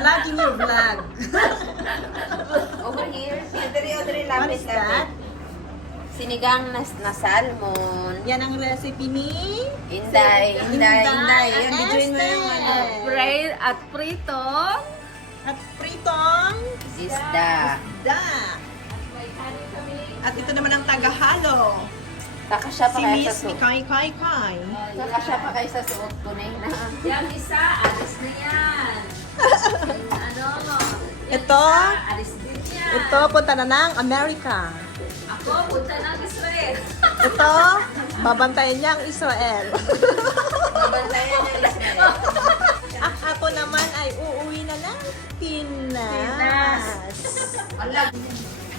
vlog in your vlog. Over here. Odri, What lapis, is that? Sinigang na salmon. Yan ang recipe ni Inday. Yan, i-join mo yung ano. Fried at prito. at pritong Isda. isda. At ito naman ang tagahalo. Kakasya pa Si kayo sa Miss suot. Mikay Kai Kai. Kakasya pa kayo sa suot ko na yun. Yung isa, alis na yan. Ano? Ito, Alis din yan. ito punta na ng Amerika. Ako, punta ng Israel. Ito, babantayan niya ang Israel. Mabantayan yung Israel. Ako naman ay uuwi na ng Pinas. Wala.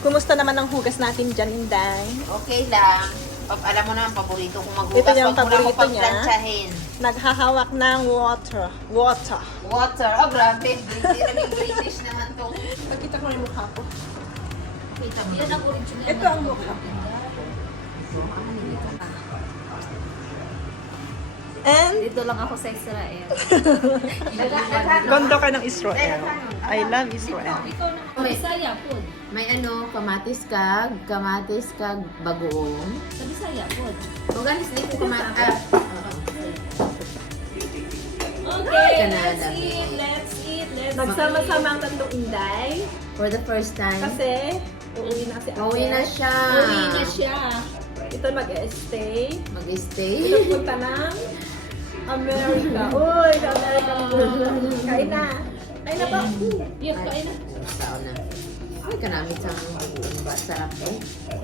Kumusta naman ang hugas natin dyan, Inday? Okay lang. Alam mo na ang paborito kong maghugas. Ito yung Wag mo lang paborito akong niya. pagplansyahin. Naghahawak ng water. Water. Water. Oh, grabe. British naman to. Pagkita ko na yung mukha ko. Kita mo. Yan ang original. Ito ang mukha. And, Dito lang ako sa Israel. gondo ka ng Israel. I love Israel. Ikaw na. Bisaya po. May kamatis kag bagoong. Sa Bisaya po. Kung ganis dito kamatis. Okay, Canada. let's eat. Let's eat. Let's Nagsama-sama ang tatlong Inday. For the first time. Kasi, uuwi na si Ate. Pauwi na siya. Uwi na siya. Ito mag-stay. Mag-stay. Ito punta ng Amerika. Uy, sa Amerika. Kain na. Kain na ba? Yes, kain na. Taon na. Ay, kanamit sa bagoong ba? Sarap to.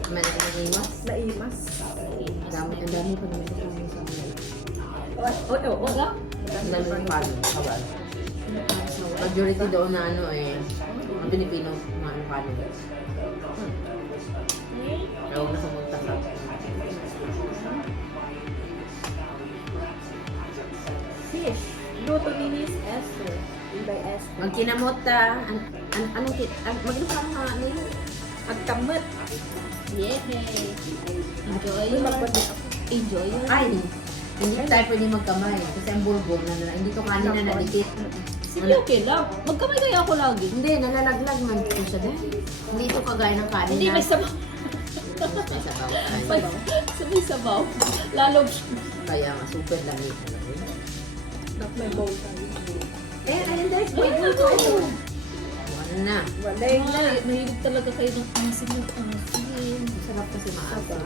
May naimas. Naimas. Ang dami pa naman ito sa mga. Wala. Ang dami ng palo. Kawal. Majority doon na ang Pilipino, mga palo. Kaya huwag na sa magtasap. Fish. Luto ni Miss Esther. Inday Esther. Magkinamot magluto ka nga nila. At kamot. Yay. Enjoy Uy, your... magbalik ako. Enjoy your... Ay, hindi tayo pwede magkamay. Kasi ang bulgong hindi to kanin na nadikit. Sige, okay lang. Magkamay kaya ako lagi. Hindi, nalalaglag man ito siya dahil. Hindi ito kagaya ng kanin Hindi, na. may sabaw. May sabaw. May sabaw. Lalo. Kaya nga, super lamig. May bowl tayo. Ayun guys, Wait, wait no. Ano na? Walay na. Mahilig talaga kayo ng asin ng asin. Sarap kasi maaga.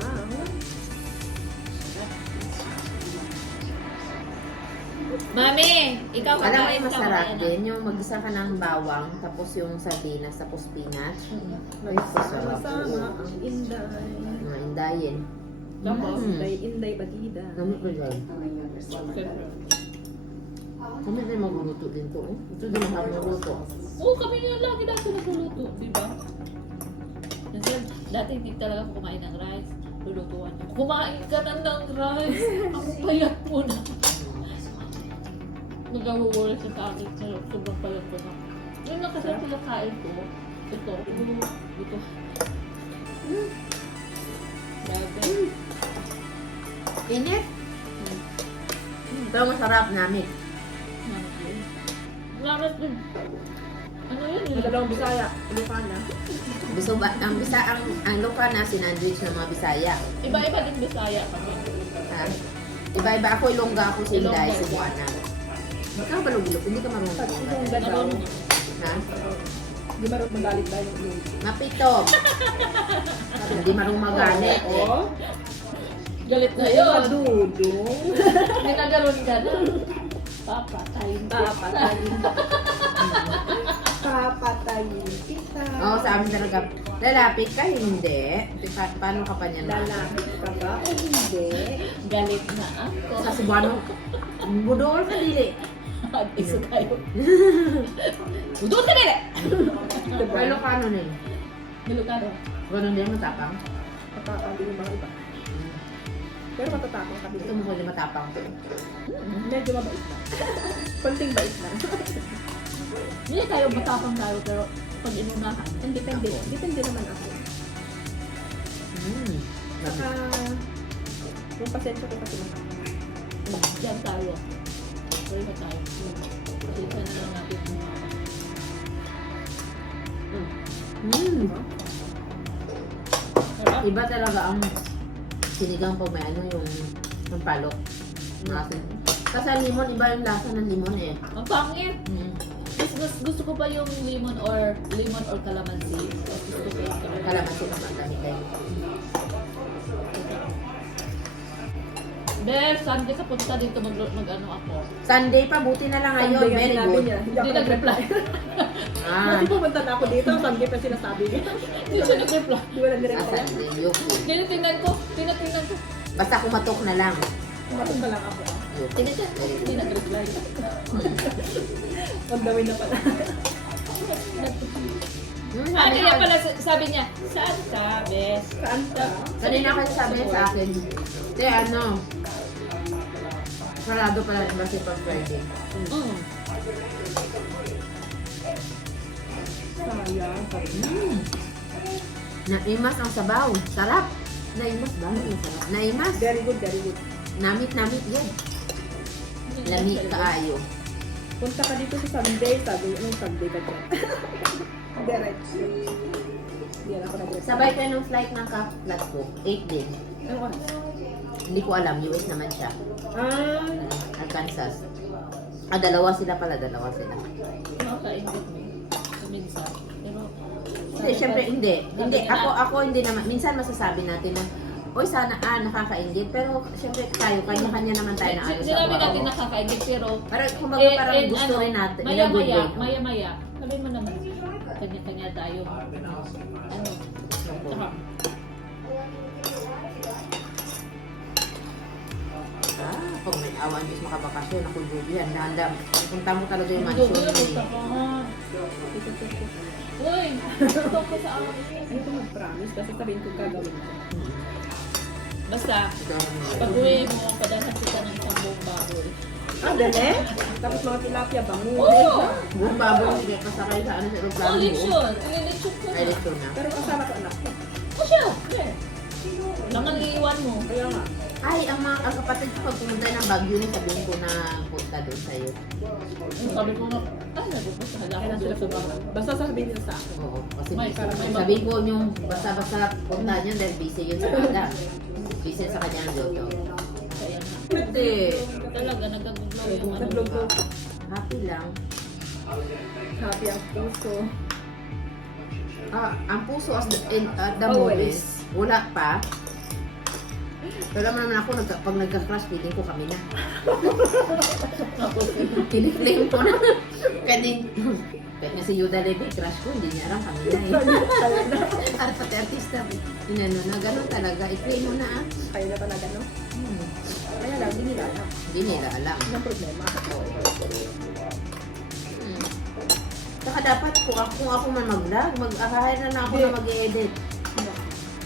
Mami, ikaw Alam mo kakain yung ka masarap kakain din, yung mag-isa ka ng bawang, tapos yung sardinas, tapos spinach. Ay, sarap. Sama ang Inday. Mga indayin. Tapos, Inday Batida. Gamit ko dyan. Kami na magluluto din to. Ito din ang magluluto. Oo, kami nga lagi dati nagluluto, di ba? Kasi dati hindi talaga ako kumain ng rice. Lulutuan niyo. Kumain ka na ng rice. Ang payat mo na. Nagawawala siya sa akin. Sobrang payat ko na. Yun lang kasi ang pinakain ko. Ito. Ito. Grabe. Init? Ito ang masarap namin. Larat din. Ano yun? Ang dalawang Bisaya. Ilocana. Ang lokal na sinandwich ng mga Bisaya. Iba-iba din Bisaya kami. Ha? Iba-iba ako, Ilongga ako, Sinday, Ilongga. Cebuana. Ikaw balog-ilog, hindi ka marunong. Pag Ilongga daw. Marunong. Ha? Di marunong magalit tayo ng Ilongga. Mapito. Hindi marunong magalit. Oo. Galit na yun. Madudong. Ginaganon ka na. Papatayin ka. Papatayin. Papatayin kita. Oo, sa amin talaga. Lalapit ka, hindi. Paano ka pa niyan? Lalapit ka ba o hindi? Galit na ako. Sa Cebuano, budol ka dili. Iso tayo. Udot ka nila! Pero Ilocano na yun. Ilocano. Ganun din matapang. Matapang din yung mga iba. Pero matatapang kami. Ito mo pwede matapang. Medyo mabait lang. Konting bait lang. Hindi tayo matapang tayo pero pag inunahan. Depende. Depende naman ako. Saka, yung pasensya ko kasi matapang. Diyan tayo. Pwede na tayo. Kasi na lang natin yung mga Sarap. Iba talaga ang sinigang pag may ano yung palok. Asin. Kasi ang limon, iba yung lasa ng limon eh. Ang pangit. Gusto ko pa yung lemon or calamansi. Gusto ko yung Kalamansi naman dami kayo. Bes, Sunday ka punta dito mag-ano ako. Sunday pa, buti na lang ngayon. Very good. Hindi nag-reply. Ah, Kasi pumunta na ako dito, Sunday pa sinasabi niya. Hindi siya nag-reply. Di ba nag-direct ah, ko? Sunday. Yuko. Tinitingnan ko. Basta kumatok na lang. Kumatong ka lang ako. Yuko. Tinitingnan ko. Hindi nag-reply. Ang gawin na pala. Ah, kaya pala sabi niya, saan ka, Bes? Saan ka? Kanina kasi sabi niya sa akin, ano, sarado pala yung basi pag Friday. Mm. Sayang. Naimas ang sabaw. Sarap. Naimas ba? Masarap. Naimas. Very good, very good. Namit yan. Lami kaayo. Punta ka dito sa Sunday, sabi anong Sunday ka dyan? Direct. Hindi na ako nag-direct. Sabay kayo ng flight ng ka-flat ko. 8 din. Anong oras? Hindi ko alam. US naman siya. Arkansas. Dalawa sila. Nakakaingit mo. Minsan. Pero, Hindi, syempre hindi. Hindi, ako hindi naman. Minsan masasabi natin na, oy sana nakakaingit. Pero syempre tayo, kanya-kanya naman tayo na ano sinabi natin trabaho. nakakaingit, pero Pero kumbaga parang gusto rin natin. in a good way. Maya-maya, sabi mo naman, kanya-kanya tayo. Ano? Saka, Pag may awan Diyos makabakasyon, ako Julian, handa. Punta mo talaga yung Gusto mansion. ko, gusto ko. Uy, gusto ko sa akin. Ano ko mag-promise? Kasi sabihin ko gagawin ko. Basta, pag uwi mo, padalhan kita ng isang buong baboy. Dali? Tapos mga tilapia, bangus. Oo! Buong baboy, hindi ka pasakay sa ano sa aeroplano mo. Lechon. Lechon ko Ay, na. lechon na. Pero kasama ko anak ko. O siya, langan iiwan mo. Kaya nga. Ay, ang kapatid ko pag pumunta ng Baguio na sabihin ko na punta doon sa'yo. Sabi ko nga, nagpupunta Kaya ako na sila doon sa sa baka. Basta sabihin niyo sa akin. Oo, kasi May sabihin ko yung basta-basta punta niya dahil busy yun sa bata. Busy sa kanyang loto. Kaya nga. Hindi. Talaga, nagaguglaw yung ano. Naglog ko. Happy lang. Happy ang puso. Ang puso as the Always. moment, wala pa. Pero naman ako, pag nagka-crush, feeling ko kami na. Kiniklaim ko na. Kahit na si Yuda Levy, crush ko, hindi niya alam kami na eh. At pati artista, inano na, ganun talaga. I-claim mo na ah. Kayo na talaga, no? Kaya lang, hindi nila alam. Hindi nila alam. Anong problema? Saka dapat kung ako man mag-vlog, mag-ahahir na ako na mag-edit.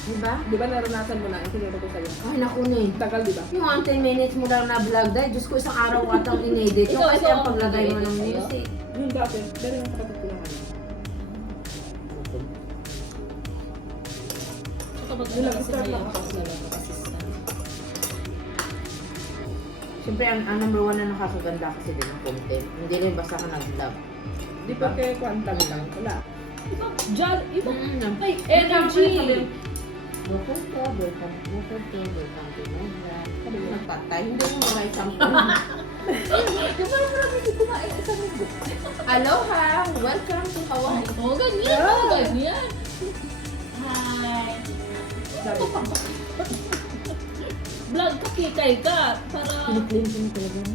Diba? Di ba naranasan mo na? Yung tinuro ko sa'yo. Ay, naku na eh. Tagal, di ba? Yung 10 minutes mo lang na vlog dahil Diyos ko isang araw ko atang in-edit. Yung Ikaw, kasi ikaw ang paglagay mo ng ang music. Yung dati, pero yung kapatid ko lang ano. Saka pag Yun lang, kasi start may lang ako ako. talaga assistant. Siyempre, ang number one na nakakaganda kasi din ang content. Hindi rin basta ka nag-vlog. Di pa kay Kwanta lang. Wala. Iba, iba, Ay, ay, energy. welcome to my vlog. Sabi mo nagtatay, hindi mo maray isang Yung parang marami hindi kumain isang linggo. Aloha! Welcome to Hawaii. Oo, ganyan. Yeah. Oo, ganyan. Hi. Sabi ko. Vlog ka, kitay ka. Para... Kiniklaim ko na talaga na.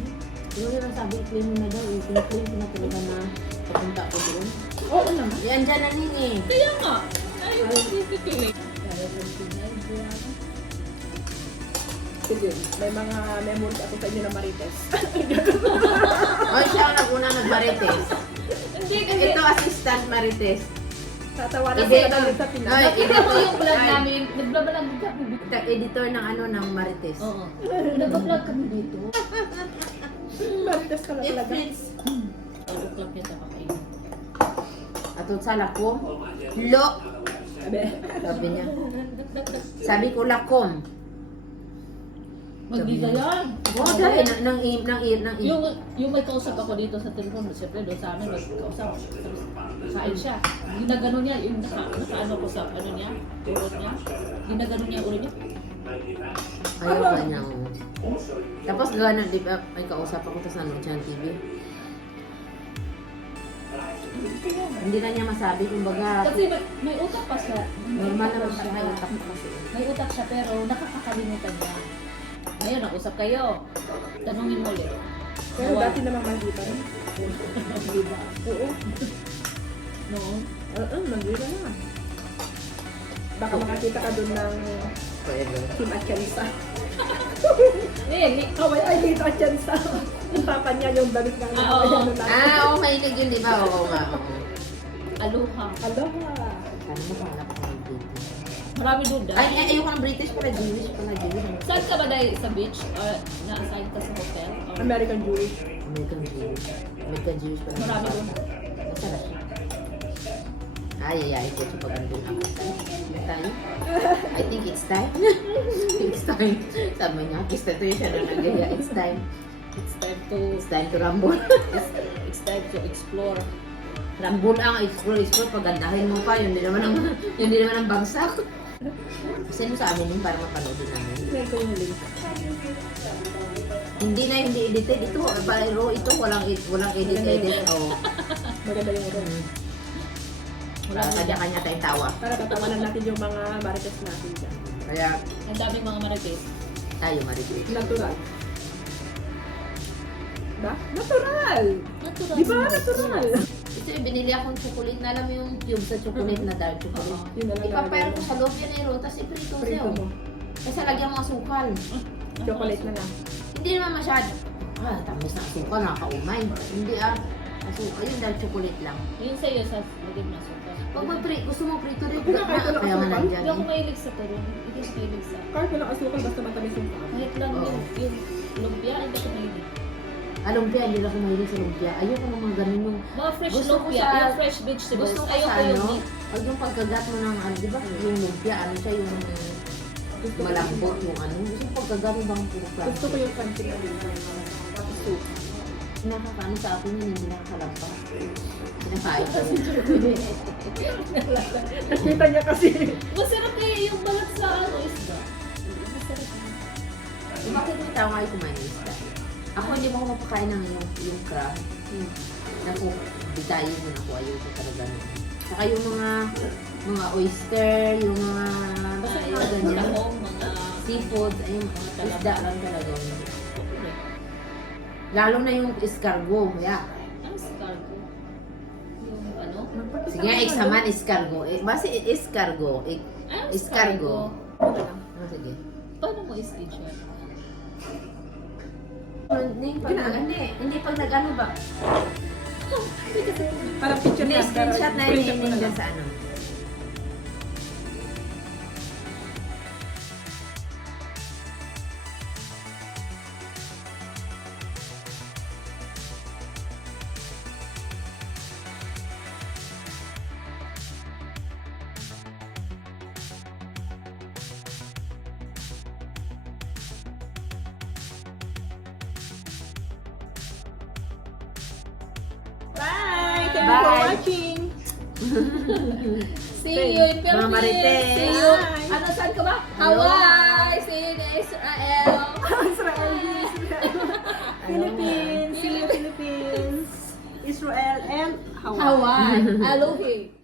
Yung rin ang sabi, i-claim mo na daw. Kiniklaim ko na talaga na papunta ko doon. Oo naman. Yan dyan na nini. Kaya nga. Ay, pipikilig. Kaya kung sinadya. Sige, may mga memories ako sa inyo na Marites. O siya ang nag-una nag-marites. Hindi kasi... Ito assistant marites. Tatawanan ko Hindi, na ulit sa Pinas. Ay, Nakita ko yung vlog Ay. namin. Nagbabalag kami. Editor ng ano ng marites. Oo. Nagbablog kami dito. Marites ka lang If talaga. it's Nagbablog kita kakainin. atong sa lakom, lo, Sabi. sabi niya. Sabi ko lakom. Magdiga yan. Oo, dahil nang Yung may kausap ako dito sa telepono, siyempre doon sa amin, magkausap. Kain siya. Ginagano niya, yung nakaano ko sa ano niya, urot niya. Ginagano niya yung ulo niya. ayaw ka niya. Tapos gano'n, di ba, may kausap ako sa ano, Chan TV. Hindi na niya masabi, kumbaga, Kasi may utak pa siya. normal naman siya, may utak pa kasi. May utak siya pero nakakakalimutan niya. Ngayon, nag-usap kayo. Tanungin mo ulit. Pero dati naman manggipa rin. Diba? Oo. Noon. Manggipa na. Baka makakita ka doon ng Pwede. Kim Atienza. Eh, Kaway ay dito Atienza. Yung papa niya yung damit ng Oo. Oo, mahilig yun, di ba? Oo nga, oo. Aloha. Aloha. Ano mo pala ko ng British? Marami doon dahil. Ay, ayoko ng British pala, Jewish pala, Jewish. Saan ka ba dahil sa beach? Or na-assign ka sa hotel? Or American Jewish. American Jewish. American Jewish pala. Marami doon. Masarap siya. Ay, ito siya pag andun ako. Tayo? I think it's time. It's time. Sabi niya, kiss na to siya na nagaya. It's time. It's time to rumble. It's time to explore. Rumble ang explore. Pagandahin mo pa. Yun din naman ang bagsak. Send mo sa amin yun para mapanoodin namin. Send ko yung link. Hindi edited. Ito, pero ito walang edit. Oh. Maganda yung ito. Wala kanya-kanya tayong tawa. Para tatawanan natin yung mga marites natin dyan. Kaya Ang daming mga marites. tayo maripit. Natural. Ba? Natural! Natural. Di ba? Natural! Ito yung binili akong chocolate na alam mo yung cube sa chocolate na dark chocolate. Yun na lang Ipapayar ko gagawin sa loob yan eh, tapos iprito mo. siya. Prito mo. Kasi lagyan mo asukal. Chocolate na lang. Hindi naman masyado. Tamis na asukal, nakakaumay. Hindi asukal, yung dark chocolate lang. Yun sa'yo sa lagyan na suka. Pag gusto mo prito rin, Pinakain ko lang kaya nga asukal. nandyan Hindi ako eh. mahilig sa turon. Hindi ako mahilig sa... Kahit walang asukal, basta matamis yung paa. Kahit lang Oo. yung lumpia, hindi ako mahilig. Lumpia, hindi lang ako mahilig sa lumpia. Ayoko ng mga ganun yung... Mga fresh Gusto ko lumpia, sa- yung fresh vegetables. Gusto ko Ayoko sa yung ano, meat. pag yung pagkagat mo ng ano, di ba? Yung lumpia, ano siya, yung malambot yung ano. Gusto ko pagkagat mo bang puro Gusto plastic. ko yung country na din. Tapos soup. Nakakaano sa akin yun, hindi nakakalampas. Pinakain ko. Nakita niya kasi. Masarap kaya yung balat sa ano isda. Masarap. Bakit may tao kayo kumain ng isda? Ako hindi mo ako mapakain ng yung crab. Naku, bitayin mo na ako. Ayoko talaga nun. Saka yung mga oyster, yung mga basta yung mga ganyan. Tahong, mga... Seafood, ayun, isda lang talaga. Lalo na yung escargot. Yeah. Ano escargot? Yung ano? Sige, eksaman escargot. Basta escargot. Ano Escargot. Wala lang. Sige. Paano mo i-screenshot? Hindi pag nag-ano ba? Parang picture Hindi, na. screenshot na Screenshot yun mo na dyan lang. sa ano. Bye! Thank you for Bye. watching! See you in Mga Philippines! Marites. See you! Bye. Ano, saan ka ba? Aloha. Hawaii! See you in Israel! Israel, Philippines! See you, Philippines! Israel and Hawaii. Hawaii! Aloha!